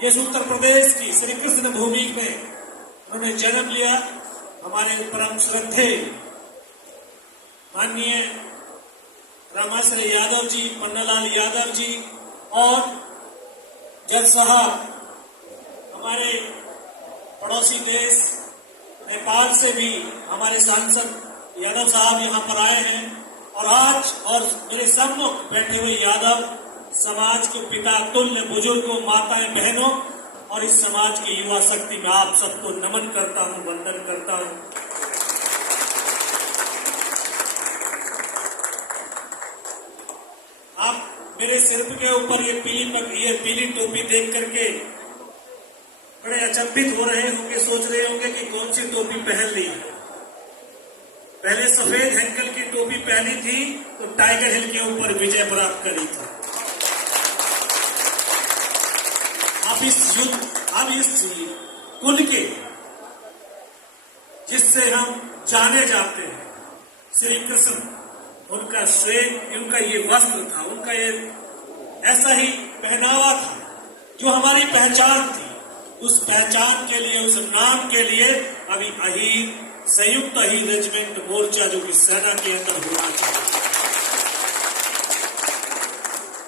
इस उत्तर प्रदेश की श्री कृष्ण भूमि में उन्होंने जन्म लिया। हमारे परम श्रद्धेय माननीय रामाश्रय यादव जी, पन्नालाल यादव जी और जज साहब हमारे पड़ोसी देश नेपाल से भी हमारे सांसद यादव साहब यहाँ पर आए हैं और आज और मेरे सम्मुख बैठे हुए यादव समाज के पिता तुल्य बुजुर्गों, माताएं, बहनों और इस समाज की युवा शक्ति में आप सबको नमन करता हूं, वंदन करता हूं। आप मेरे सिर के ऊपर ये पीली टोपी देख करके बड़े अचंभित हो रहे होंगे, सोच रहे होंगे कि कौन सी टोपी पहन ली है। पहले सफेद हैंकल की टोपी पहनी थी तो टाइगर हिल के ऊपर विजय प्राप्त करी थी। अब इस कुल के जिससे हम जाने जाते हैं श्री कृष्ण, उनका श्वेत, उनका ये वस्त्र था, उनका ये ऐसा ही पहनावा था जो हमारी पहचान थी। उस पहचान के लिए, उस नाम के लिए अभी अहीर, संयुक्त अहीर रेजिमेंट मोर्चा जो कि सेना के अंदर होना चाहिए।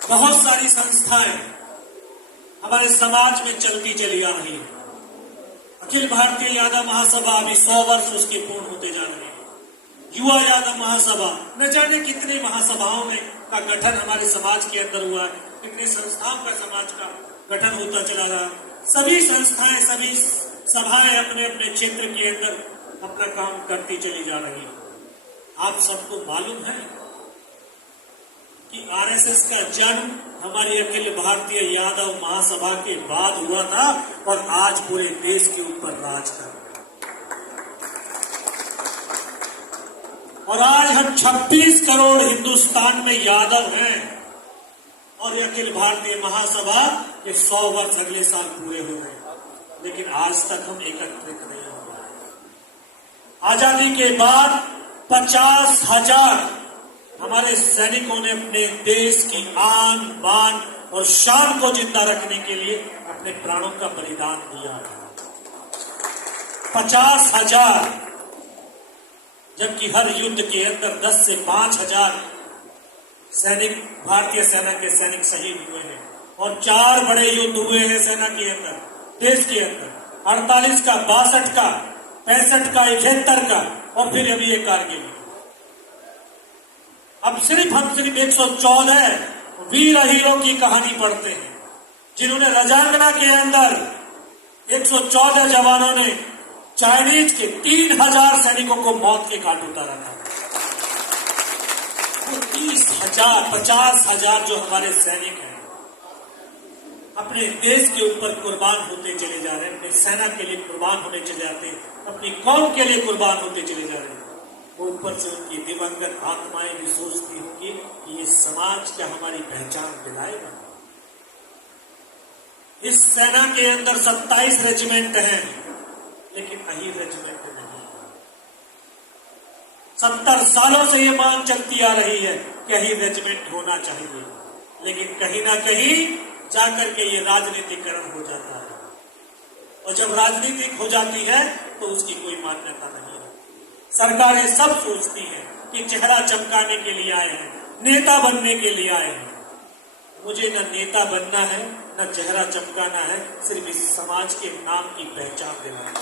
बहुत सारी संस्थाएं हमारे समाज में चलती चली आ रही है। अखिल भारतीय यादव महासभा अभी 100 वर्ष उसके पूर्ण होते जा रहे हैं। युवा यादव महासभा, न जाने कितनी महासभाओं में का गठन हमारे समाज के अंदर हुआ है, कितनी संस्थाओं का समाज का गठन होता चला रहा है। सभी संस्थाएं, सभी सभाएं अपने अपने क्षेत्र के अंदर अपना काम करती चली जा रही है। आप सबको मालूम है कि आरएसएस का जन्म हमारी अखिल भारतीय यादव महासभा के बाद हुआ था और आज पूरे देश के ऊपर राज कर रहा है। और आज हम 26 करोड़ हिंदुस्तान में यादव हैं और अखिल भारतीय महासभा के 100 वर्ष अगले साल पूरे हो गए, लेकिन आज तक हम एकत्रित नहीं हो पाए। आजादी के बाद 50,000 हमारे सैनिकों ने अपने देश की आन बान और शान को जिंदा रखने के लिए अपने प्राणों का बलिदान दिया। 50,000, जबकि हर युद्ध के अंदर 10 से 5,000 सैनिक, भारतीय सेना के सैनिक शहीद हुए हैं और 4 बड़े युद्ध हुए हैं सेना के अंदर, देश के अंदर। 48 का, 62 का, 65 का, 71 का और फिर अभी ये कारगिल। अब हम सिर्फ 114 वीर हीरो की कहानी पढ़ते हैं जिन्होंने रजांगना के अंदर 114 जवानों ने चाइनीज के 3,000 सैनिकों को मौत के घाट उतारा था। वो 30,000, 50,000 जो हमारे सैनिक हैं अपने देश के ऊपर कुर्बान होते चले जा रहे हैं, अपनी सेना के लिए कुर्बान होने चले जाते हैं, अपनी कौम के लिए कुर्बान होते चले जा रहे हैं। वो ऊपर से उनकी दिवंगत आत्माएं भी सोचती होंगी कि ये समाज क्या हमारी पहचान दिलाएगा। इस सेना के अंदर 27 रेजिमेंट हैं, लेकिन अहीर रेजिमेंट नहीं। 70 सालों से ये मांग चलती आ रही है कि अहीर रेजिमेंट होना चाहिए, लेकिन कहीं ना कहीं जाकर के ये राजनीतिकरण हो जाता है और जब राजनीतिक हो जाती है तो उसकी कोई मान्यता नहीं है। सरकारें सब सोचती हैं कि चेहरा चमकाने के लिए आए हैं, नेता बनने के लिए आए हैं। मुझे न नेता बनना है, न चेहरा चमकाना है, सिर्फ इस समाज के नाम की पहचान देना है।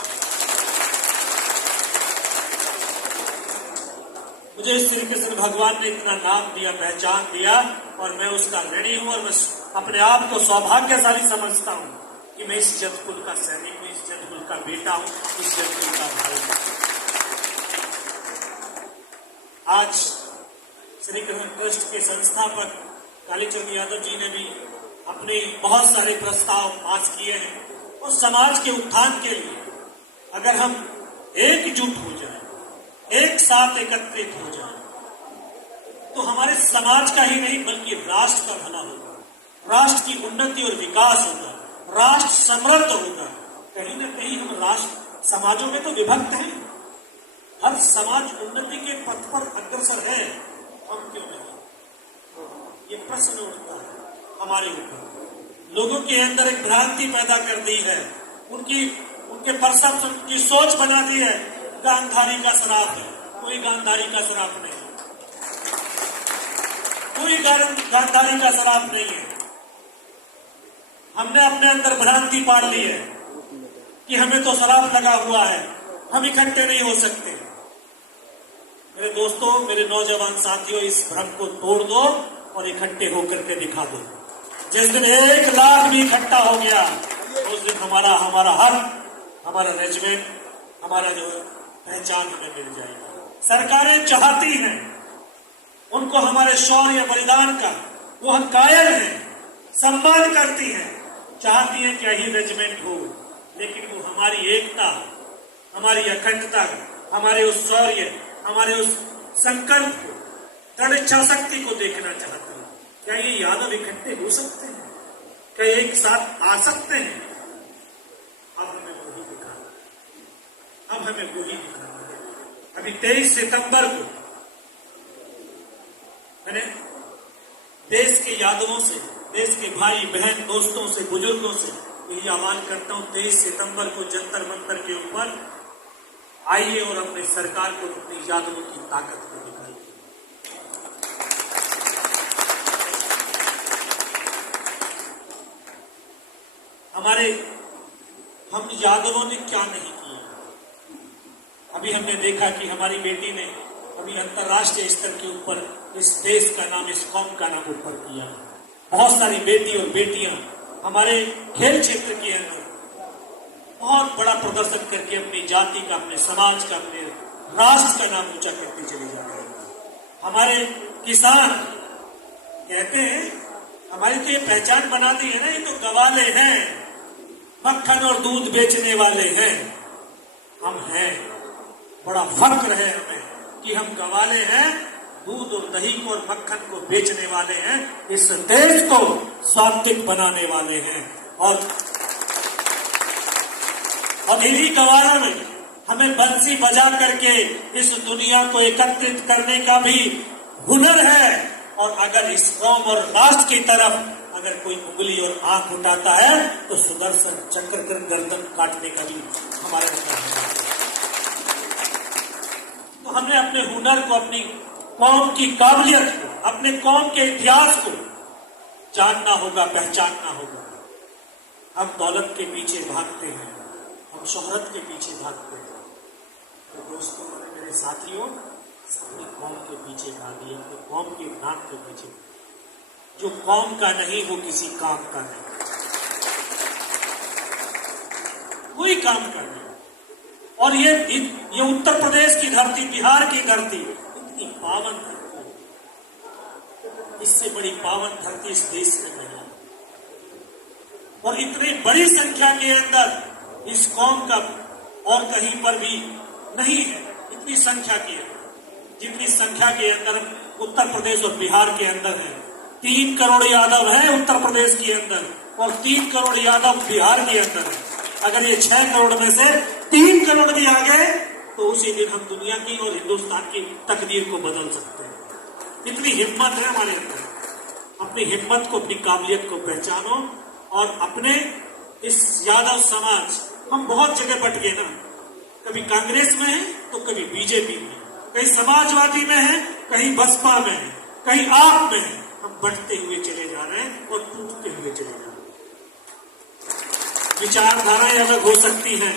मुझे श्री कृष्ण भगवान ने इतना नाम दिया, पहचान दिया और मैं उसका ऋणी हूं और मैं अपने आप को सौभाग्यशाली समझता हूं कि मैं इस जतकुल का सैनिक हूं, इस जतकुल का बेटा हूं, इस जतकुल का भाई हूं। आज श्री कृष्ण ट्रस्ट के संस्थापक कालीचरण यादव जी ने भी अपने बहुत सारे प्रस्ताव पास किए हैं और समाज के उत्थान के लिए अगर हम एकजुट हो जाएं, एक साथ एकत्रित हो जाएं, तो हमारे समाज का ही नहीं बल्कि राष्ट्र का भला होगा, राष्ट्र की उन्नति और विकास होगा, राष्ट्र समृद्ध होगा। कहीं ना कहीं हम राष्ट्र समाजों में तो विभक्त हैं, हर समाज उन्नति के पथ पर अग्रसर है, हम क्यों नहीं? ये प्रश्न उठता है हमारे ऊपर। लोगों के अंदर एक भ्रांति पैदा कर दी है, उनके परसेप्शन की सोच बना दी है। गांधारी का शराब है, कोई गांधारी का शराब नहीं, कोई गांधारी का शराब नहीं है। हमने अपने अंदर भ्रांति पाल ली है कि हमें तो शराब लगा हुआ है, हम इकट्ठे नहीं हो सकते। मेरे दोस्तों, मेरे नौजवान साथियों, इस भ्रम को तोड़ दो और इकट्ठे होकर के दिखा दो। जिस दिन 1 लाख भी इकट्ठा हो गया, उस दिन हमारा हक, हमारा रेजिमेंट, हमारा जो पहचान हमें मिल जाएगी। सरकारें चाहती हैं उनको हमारे शौर्य बलिदान का, वो हम कायल हैं, सम्मान करती हैं, चाहती हैं कि यही रेजिमेंट हो, लेकिन वो हमारी एकता, हमारी अखंडता, हमारे उस शौर्य, हमारे उस संकल्प को, दृढ़ इच्छा शक्ति को देखना चाहती है। क्या ये यादव इकट्ठे हो सकते हैं? क्या एक साथ आ सकते हैं? अब हमें वही दिखाना है। अभी 23 सितंबर को मैंने देश के यादवों से, देश के भाई बहन दोस्तों से, बुजुर्गों से यही आह्वान करता हूं, 23 सितंबर को जंतर मंतर के ऊपर आइए और अपनी सरकार को, अपनी यादवों की ताकत को दिखाइए। हम यादवों ने क्या नहीं किया। अभी हमने देखा कि हमारी बेटी ने अभी अंतर्राष्ट्रीय स्तर के ऊपर इस देश का नाम, इस कौम का नाम ऊपर किया। बहुत सारी बेटी और बेटियां हमारे खेल क्षेत्र के अंदर बहुत बड़ा प्रदर्शन करके अपनी जाति का, अपने समाज का, अपने राष्ट्र का नाम ऊंचा करते चले जा रहे हैं। हमारे किसान कहते हैं, हमारी तो ये पहचान बना दी है ना, ये तो गवाले हैं, मक्खन और दूध बेचने वाले हैं। हम हैं, बड़ा फख्र है हमें कि हम गवाले हैं, दूध और दही को और मक्खन को बेचने वाले हैं, इस देश को सात्विक बनाने वाले हैं। और इन्हीं गवालों में हमें बंसी बजा करके इस दुनिया को एकत्रित करने का भी हुनर है। और अगर इस कौम और राष्ट्र की तरफ अगर कोई उंगली और आंख उठाता है तो सुदर्शन चक्र कर गर्दन काटने का भी हमारा हुनर है। तो हमने अपने हुनर को, अपनी कौम की काबिलियत को, अपने कौम के इतिहास को जानना होगा, पहचानना होगा। हम दौलत के पीछे भागते हैं, हम शोहरत के पीछे भागते हैं। तो दोस्तों, मेरे साथियों, अपनी कौम के पीछे भागिए, अपनी कौम के नाम के पीछे। जो कौम का नहीं वो किसी काम का नहीं, कोई काम का नहीं। और ये उत्तर प्रदेश की धरती, बिहार की धरती इतनी पावन धरती, इससे बड़ी पावन धरती इस देश में नहीं। और इतनी बड़ी संख्या के अंदर इस कौम का और कहीं पर भी नहीं है। इतनी संख्या की, जितनी संख्या के अंदर उत्तर प्रदेश और बिहार के अंदर है। 3 करोड़ यादव हैं उत्तर प्रदेश के अंदर और 3 करोड़ यादव बिहार के अंदर है। अगर ये 6 करोड़ में से 3 करोड़ भी आ गए तो उसी दिन हम दुनिया की और हिंदुस्तान की तकदीर को बदल सकते हैं। इतनी हिम्मत है हमारे अंदर। अपनी हिम्मत को, अपनी काबिलियत को पहचानो और अपने इस यादव समाज, हम बहुत जगह बट गए ना, कभी कांग्रेस में है तो कभी बीजेपी में, कहीं समाजवादी में है, कहीं बसपा में है, कहीं आप में है। हम बढ़ते हुए चले जा रहे हैं और टूटते हुए चले जा रहे हैं। विचारधाराएं अलग हो सकती हैं,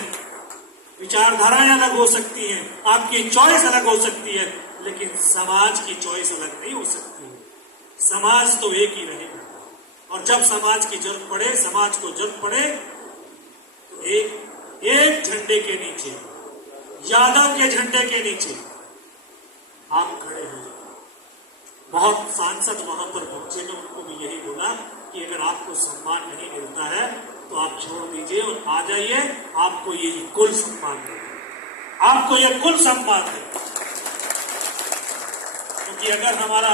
विचारधाराएं अलग हो सकती हैं, आपकी चॉइस अलग हो सकती है, लेकिन समाज की चॉइस अलग नहीं हो सकती। समाज तो एक ही रहेगा। और जब समाज की जरूरत पड़े, समाज को जरूरत पड़े, तो एक झंडे के नीचे, यादव के झंडे के नीचे आप खड़े हो। बहुत सांसद वहां पर पहुंचे, मैं उनको भी यही बोला कि अगर आपको सम्मान नहीं मिलता है तो आप छोड़ दीजिए और आ जाइए, आपको ये कुल सम्मान है, आपको ये कुल सम्मान है। क्योंकि अगर हमारा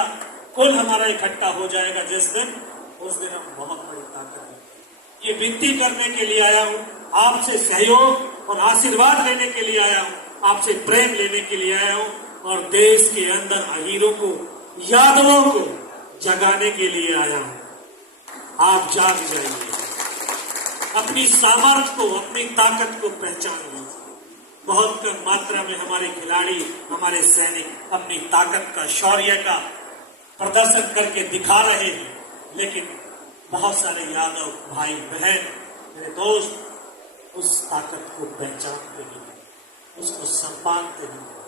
कुल हमारा इकट्ठा हो जाएगा जिस दिन, उस दिन हम बहुत बड़ी ताकत है। ये विनती करने के लिए आया हूं, आपसे सहयोग और आशीर्वाद लेने के लिए आया हूं, आपसे प्रेम लेने के लिए आया हूं और देश के अंदर अमीरों को, यादवों को जगाने के लिए आया हूं। आप जाग जाइए। अपनी सामर्थ्य को, अपनी ताकत को पहचान लीजिए। बहुत कम मात्रा में हमारे खिलाड़ी, हमारे सैनिक अपनी ताकत का, शौर्य का प्रदर्शन करके दिखा रहे हैं, लेकिन बहुत सारे यादव भाई बहन, मेरे दोस्त उस ताकत को पहचानते नहीं, उसको सम्मानते नहीं।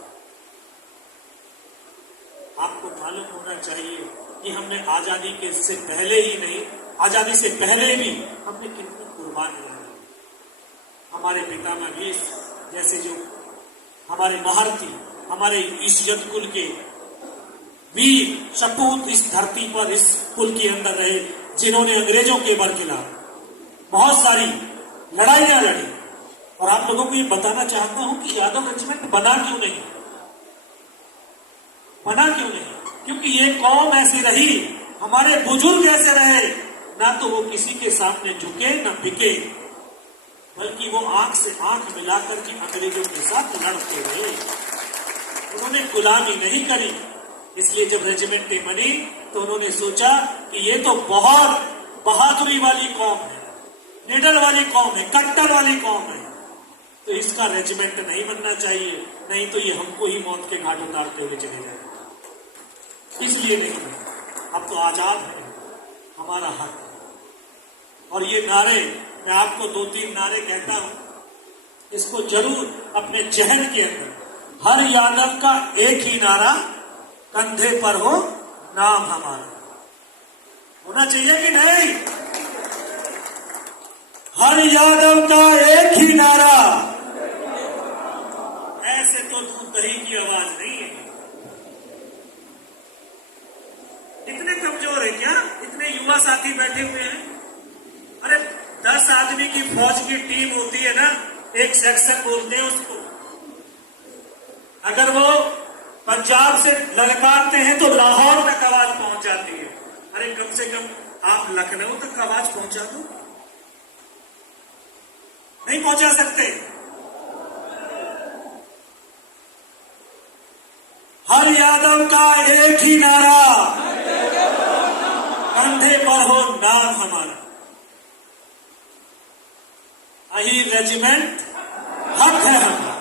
आपको मालूम होना चाहिए कि हमने आजादी के से पहले ही नहीं, आजादी से पहले भी हमने कितनी कुर्बानियां दी। हमारे पितामह भीष्म जैसे जो हमारे महारथी, हमारे इस युद्ध कुल के वीर सपूत इस धरती पर, इस कुल के अंदर रहे, जिन्होंने अंग्रेजों के खिलाफ बहुत सारी लड़ाइयां लड़ी। और आप लोगों को ये बताना चाहता हूं कि यादव रेजिमेंट बना क्यों नहीं, क्योंकि ये कौम ऐसी रही, हमारे बुजुर्ग ऐसे रहे, ना तो वो किसी के सामने झुके ना बिके, बल्कि वो आंख से आंख मिलाकर के अंग्रेजों के साथ लड़ते रहे। उन्होंने गुलामी नहीं करी। इसलिए जब रेजिमेंटें बनी तो उन्होंने सोचा कि ये तो बहुत बहादुरी वाली कौम है, निडर वाली कौम है, कट्टर वाली कौम है, तो इसका रेजिमेंट नहीं बनना चाहिए, नहीं तो ये हमको ही मौत के घाट उतारते हुए चले जाएंगे। इसलिए नहीं है। अब तो आजाद है, हमारा हक है। और ये नारे, मैं आपको 2-3 नारे कहता हूं, इसको जरूर अपने जहन के अंदर, हर यादव का एक ही नारा, कंधे पर हो नाम हमारा, होना चाहिए कि नहीं? हर यादव का एक ही नारा। ऐसे तो दूध दही की आवाज नहीं है। इतने कमजोर है क्या? इतने युवा साथी बैठे हुए हैं। अरे 10 आदमी की फौज की टीम होती है ना, एक सेक्शन बोलते हैं उसको। अगर वो पंजाब से ललकारते हैं तो लाहौर तक आवाज पहुंच जाती है। अरे कम से कम आप लखनऊ तक आवाज पहुंचा दो, नहीं पहुंचा सकते। हर यादव का एक ही नारा, कंधे पर हो नाम हमारा। अहीर रेजिमेंट हक है हमारा,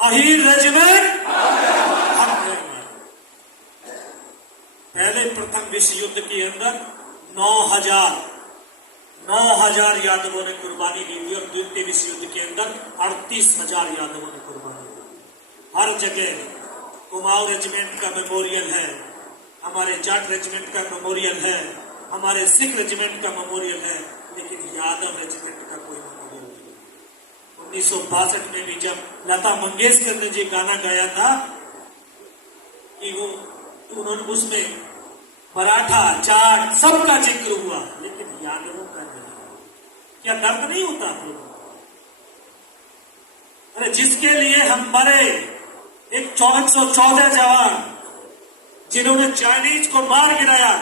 अहीर रेजिमेंट हक है हमारा। पहले प्रथम विश्व युद्ध के अंदर 9,000 यादवों ने कुर्बानी दी थी, और द्वितीय विश्व युद्ध के अंदर 38,000 यादवों ने कुर्बानी दी। हर जगह कुमाऊं रेजिमेंट का मेमोरियल है, हमारे जाट रेजिमेंट का मेमोरियल है, हमारे सिख रेजिमेंट का मेमोरियल है, लेकिन यादव रेजिमेंट का कोई मेमोरियल नहीं। 1962 में भी जब लता मंगेशकर ने जी गाना गाया था कि वो उन्होंने उसमें मराठा, जाट सबका जिक्र हुआ, लेकिन यादवों का नहीं। क्या दर्द नहीं होता आप लोगों को? अरे जिसके लिए हम मरे, एक 114 जवान जिन्होंने चाइनीज को मार गिराया,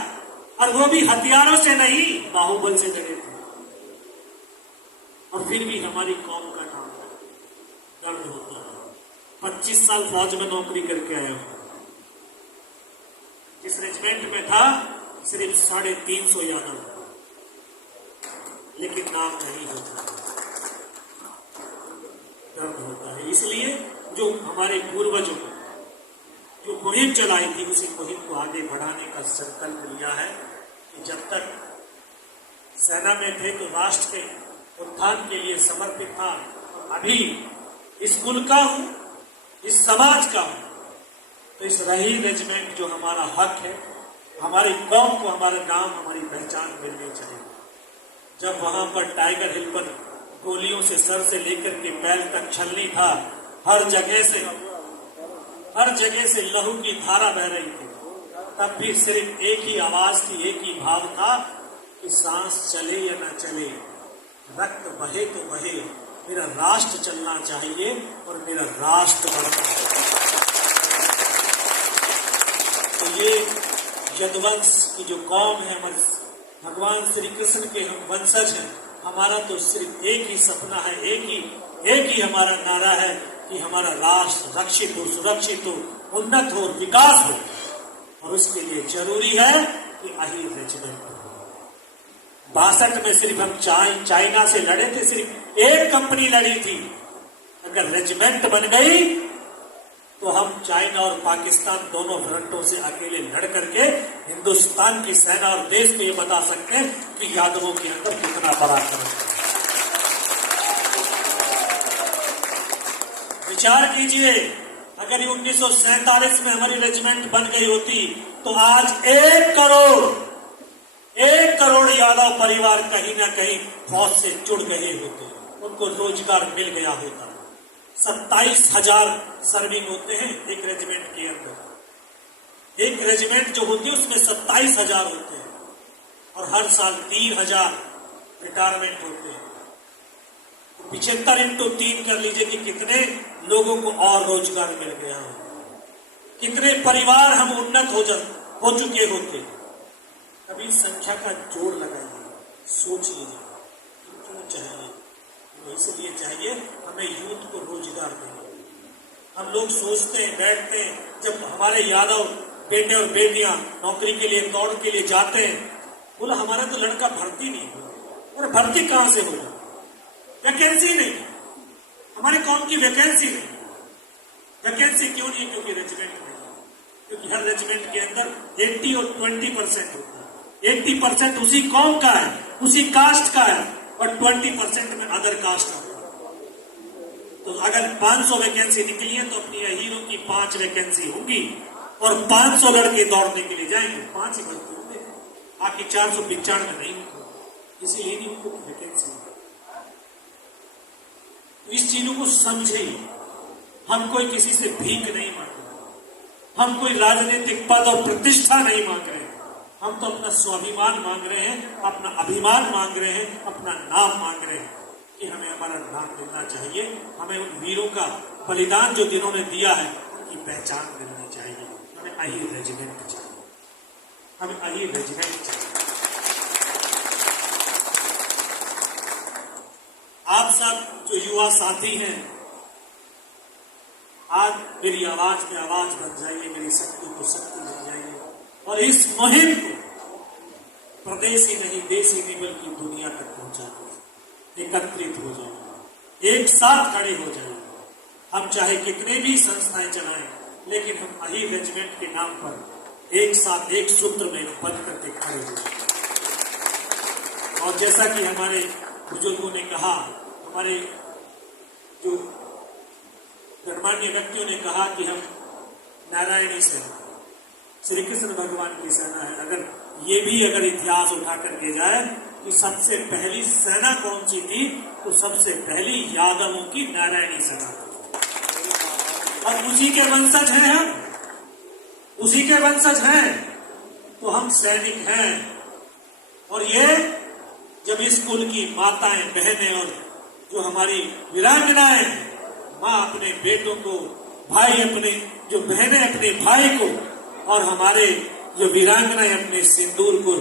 और वो भी हथियारों से नहीं, बाहुबल से लड़े थे, और फिर भी हमारी कौम का नाम दर्द होता है। 25 साल फौज में नौकरी करके आया हूं। जिस रेजिमेंट में था सिर्फ 350 यादव, लेकिन नाम नहीं होता, दर्द होता है। इसलिए जो हमारे पूर्वजों ने जो मुहिम चलाई थी, उसी मुहिम को आगे बढ़ाने का संकल्प लिया है कि जब तक सेना में थे तो राष्ट्र के उत्थान के लिए समर्पित था, अभी इस कुल का हूं, इस समाज का हूं, तो इस रही रेजिमेंट जो हमारा हक है, हमारी कौम को हमारा नाम, हमारी पहचान मिलनी चाहिए। जब वहां पर टाइगर हिल पर गोलियों से सर से लेकर के पैर तक छलनी था, हर जगह से लहू की धारा बह रही थी, तब भी सिर्फ एक ही आवाज थी, एक ही भाव था कि सांस चले या न चले, रक्त बहे तो बहे, मेरा राष्ट्र चलना चाहिए और मेरा राष्ट्र बढ़ना चाहिए। तो ये यदुवंश की जो कौम है, हमारे भगवान श्री कृष्ण के हम वंशज हैं, हमारा तो सिर्फ एक ही सपना है, एक ही हमारा नारा है कि हमारा राष्ट्र रक्षित हो, सुरक्षित हो, उन्नत हो, विकास हो, और उसके लिए जरूरी है कि अहीर रेजिमेंट 62 में सिर्फ हम चाइना से लड़े थे, सिर्फ एक कंपनी लड़ी थी। अगर रेजिमेंट बन गई तो हम चाइना और पाकिस्तान दोनों फ्रंटों से अकेले लड़ करके हिंदुस्तान की सेना और देश को ये बता सकते हैं कि यादवों के अंदर कितना पराक्रम है। विचार कीजिए, अगर ये 1947 में हमारी रेजिमेंट बन गई होती तो आज 1 करोड़ यादव परिवार कहीं ना कहीं फौज से जुड़ गए होते, उनको रोजगार मिल गया होता। 27,000 सर्विंग होते हैं एक रेजिमेंट के अंदर। एक रेजिमेंट जो होती है उसमें 27,000 होते हैं और हर साल 3,000 रिटायरमेंट होते हैं। 75 इंटू 3 कर लीजिए कि कितने लोगों को और रोजगार मिल गया हो, कितने परिवार हम उन्नत हो चुके होते। कभी संख्या का जोड़ लगाइए, सोचिए क्यों चाहिए। इसलिए चाहिए हमें यूथ को रोजगार देंगे। हम लोग सोचते हैं, बैठते हैं, जब हमारे यादव बेटे और बेटियां नौकरी के लिए दौड़ के लिए जाते हैं, बोला हमारा तो लड़का भर्ती नहीं हुआ। अरे भर्ती कहां से होगा, वैकेंसी नहीं, हमारे कौम की वैकेंसी नहीं। वैकेंसी क्यों नहीं? क्योंकि रेजिमेंट नहीं, क्योंकि हर रेजिमेंट के अंदर 80 और 20% होता है। 80% उसी कौम का है, उसी कास्ट का है, और 20% में अदर कास्ट होता है। तो अगर 500 वैकेंसी निकली है तो अपनी हीरो की 5 वैकेंसी होगी और 500 लड़के दौड़ने के लिए जाएंगे, 5 ही भर्ती होंगे, बाकी 495 नहीं होंगे। इसीलिए नहीं उनको वैकेंसी। इस चीजों को समझे। हम कोई किसी से भीख नहीं मांग रहे, हम कोई राजनीतिक पद और प्रतिष्ठा नहीं मांग रहे, हम तो अपना स्वाभिमान मांग रहे हैं, अपना अभिमान मांग रहे हैं, अपना नाम मांग रहे हैं कि हमें हमारा नाम मिलना चाहिए। हमें उन वीरों का बलिदान जो जिन्होंने दिया है उनकी पहचान मिलनी चाहिए। हमें अहीर रेजिमेंट चाहिए, हमें अहीर रेजिमेंट चाहिए। आप सब जो युवा साथी हैं, आज मेरी आवाज में आवाज बन जाइए, मेरी शक्ति को शक्ति बन जाइए और इस मुहिम को प्रदेश ही नहीं देश ही नहीं बल्कि दुनिया तक पहुंचाए। एकत्रित हो जाए, एक साथ खड़े हो जाए। हम चाहे कितने भी संस्थाएं चलाएं, लेकिन हम अहीर रेजिमेंट के नाम पर एक साथ एक सूत्र में बन करके खड़े हो जाए। और जैसा कि हमारे बुजुर्गों ने कहा, हमारे जो गणमान्य व्यक्तियों ने कहा कि हम नारायणी सेना, श्री कृष्ण भगवान की सेना है। अगर इतिहास उठा करके जाए कि सबसे पहली सेना कौन सी थी, तो सबसे पहली यादवों की नारायणी सेना, और उसी के वंशज हैं हम, उसी के वंशज हैं, तो हम सैनिक हैं। और ये जब इस कुल की माताएं, बहनें और जो हमारी वीरांगनाएं, माँ अपने बेटों को, भाई अपने, जो बहनें अपने भाई को, और हमारे जो वीरांगनाएं अपने सिंदूर को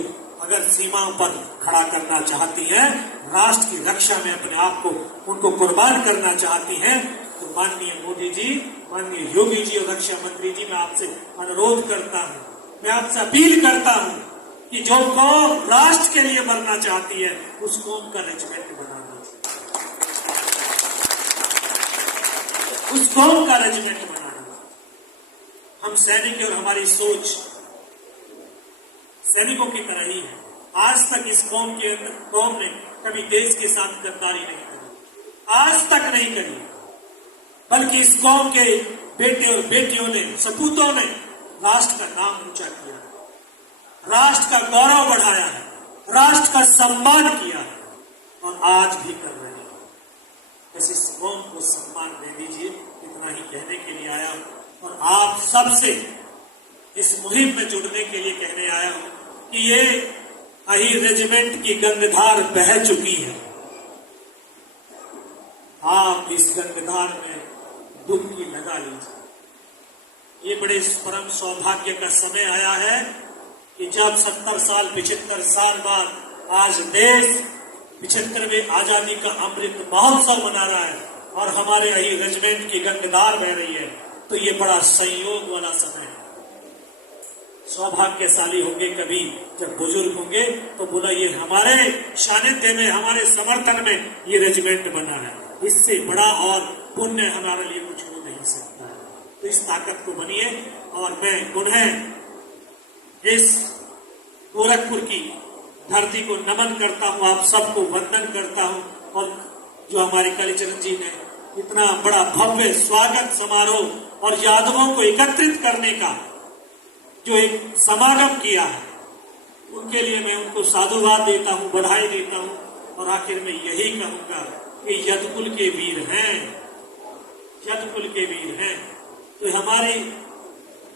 अगर सीमाओं पर खड़ा करना चाहती हैं, राष्ट्र की रक्षा में अपने आप को उनको कुर्बान करना चाहती हैं, तो माननीय मोदी जी, माननीय योगी जी और रक्षा मंत्री जी, मैं आपसे अनुरोध करता हूं, मैं आपसे अपील करता हूं कि जो कौम राष्ट्र के लिए मरना चाहती है उस कौम का रेजिमेंट बना दीजिए, उस कौम का रेजिमेंट बना दीजिए। हम सैनिक और हमारी सोच सैनिकों की तरह ही है। आज तक इस कौम ने कभी देश के साथ गद्दारी नहीं करी, आज तक नहीं करी, बल्कि इस कौम के बेटे और बेटियों ने, सपूतों ने राष्ट्र का नाम ऊंचा किया, राष्ट्र का गौरव बढ़ाया है, राष्ट्र का सम्मान किया है, और आज भी कर रहे हैं। बस इस कौम को सम्मान दे दीजिए, इतना ही कहने के लिए आया हूं। और आप सबसे इस मुहिम में जुड़ने के लिए कहने आया हूं कि ये अहीर रेजिमेंट की गंगधार बह चुकी है। आप इस गंगधार में डुबकी लगा लीजिए। ये बड़े परम सौभाग्य का समय आया है कि जब 70 साल 75 साल बाद आज देश 75वें आजादी का अमृत महोत्सव मना रहा है और हमारे अहीर रेजिमेंट की गंगधार बह रही है, तो ये बड़ा संयोग वाला समय है, सौभाग्यशाली होंगे कभी जब बुजुर्ग होंगे तो बोला ये हमारे सानिध्य में, हमारे समर्थन में ये रेजिमेंट बना है, इससे बड़ा और पुण्य हमारे लिए कुछ हो नहीं सकता है। तो इस ताकत को बनिए। और मैं पुनः इस गोरखपुर की धरती को नमन करता हूँ, आप सबको वंदन करता हूँ। और जो हमारे कालीचरण जी ने इतना बड़ा भव्य स्वागत समारोह और यादवों को एकत्रित करने का जो एक समागम किया है, उनके लिए मैं उनको साधुवाद देता हूँ, बधाई देता हूँ। और आखिर में यही कहूंगा कि यदकुल के वीर हैं, यदकुल के वीर हैं। तो हमारे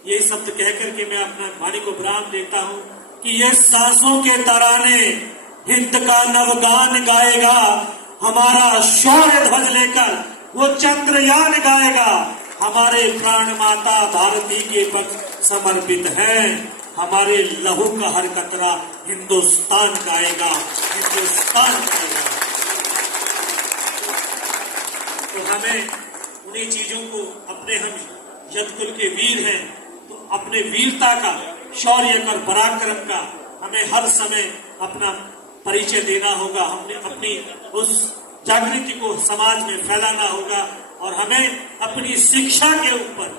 ये शब्द कहकर के मैं अपना वाणी को विराम देता हूँ कि ये सांसों के तराने हिंद का नवगान गाएगा, हमारा शौर्य ध्वज लेकर वो चंद्रयान गाएगा, हमारे प्राण माता भारती के पक्ष समर्पित हैं, हमारे लहू का हर कतरा हिंदुस्तान गाएगा, हिंदुस्तान गाएगा। तो हमें उन्हीं चीजों को अपने, हम यदकुल के वीर हैं तो अपने वीरता का, शौर्य का, पराक्रम का हमें हर समय अपना परिचय देना होगा। हमने अपनी उस जागृति को समाज में फैलाना होगा और हमें अपनी शिक्षा के ऊपर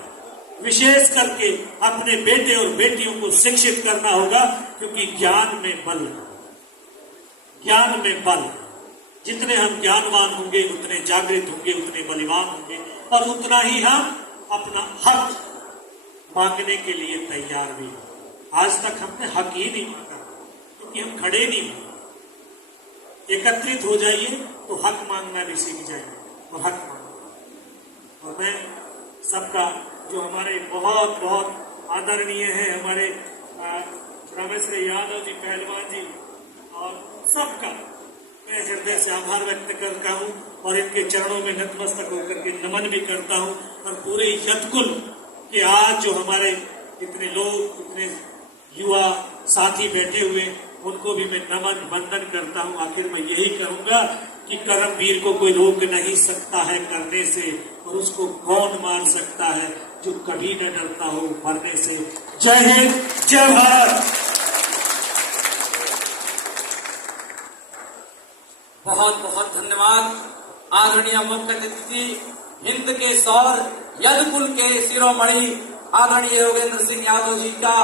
विशेष करके अपने बेटे और बेटियों को शिक्षित करना होगा, क्योंकि ज्ञान में बल, ज्ञान में बल। जितने हम ज्ञानवान होंगे उतने जागृत होंगे, उतने बलिवान होंगे और उतना ही हम अपना हक मांगने के लिए तैयार भी हों। आज तक हमने हक ही नहीं मांगा क्योंकि हम खड़े नहीं हुए। एकत्रित हो जाइए तो हक मांगना भी सीख जाएंगे और हक मांगना। और मैं सबका, जो हमारे बहुत बहुत आदरणीय है हमारे रमेश यादव जी, पहलवान जी, और सबका मैं हृदय से आभार व्यक्त करता हूँ और इनके चरणों में नतमस्तक होकर के नमन भी करता हूँ। और पूरे यदकुल के आज जो हमारे इतने लोग, इतने युवा साथी बैठे हुए, उनको भी मैं नमन वंदन करता हूँ। आखिर मैं यही कहूंगा कि कर्मवीर को कोई रोक नहीं सकता है करने से, और उसको कौन मार सकता है जो कभी न डरता हो मरने से। जय हिंद, जय भारत। बहुत बहुत धन्यवाद आदरणीय मुख्य अतिथि, हिंद के सौर, यदकुल के शिरोमणि आदरणीय योगेंद्र सिंह यादव जी का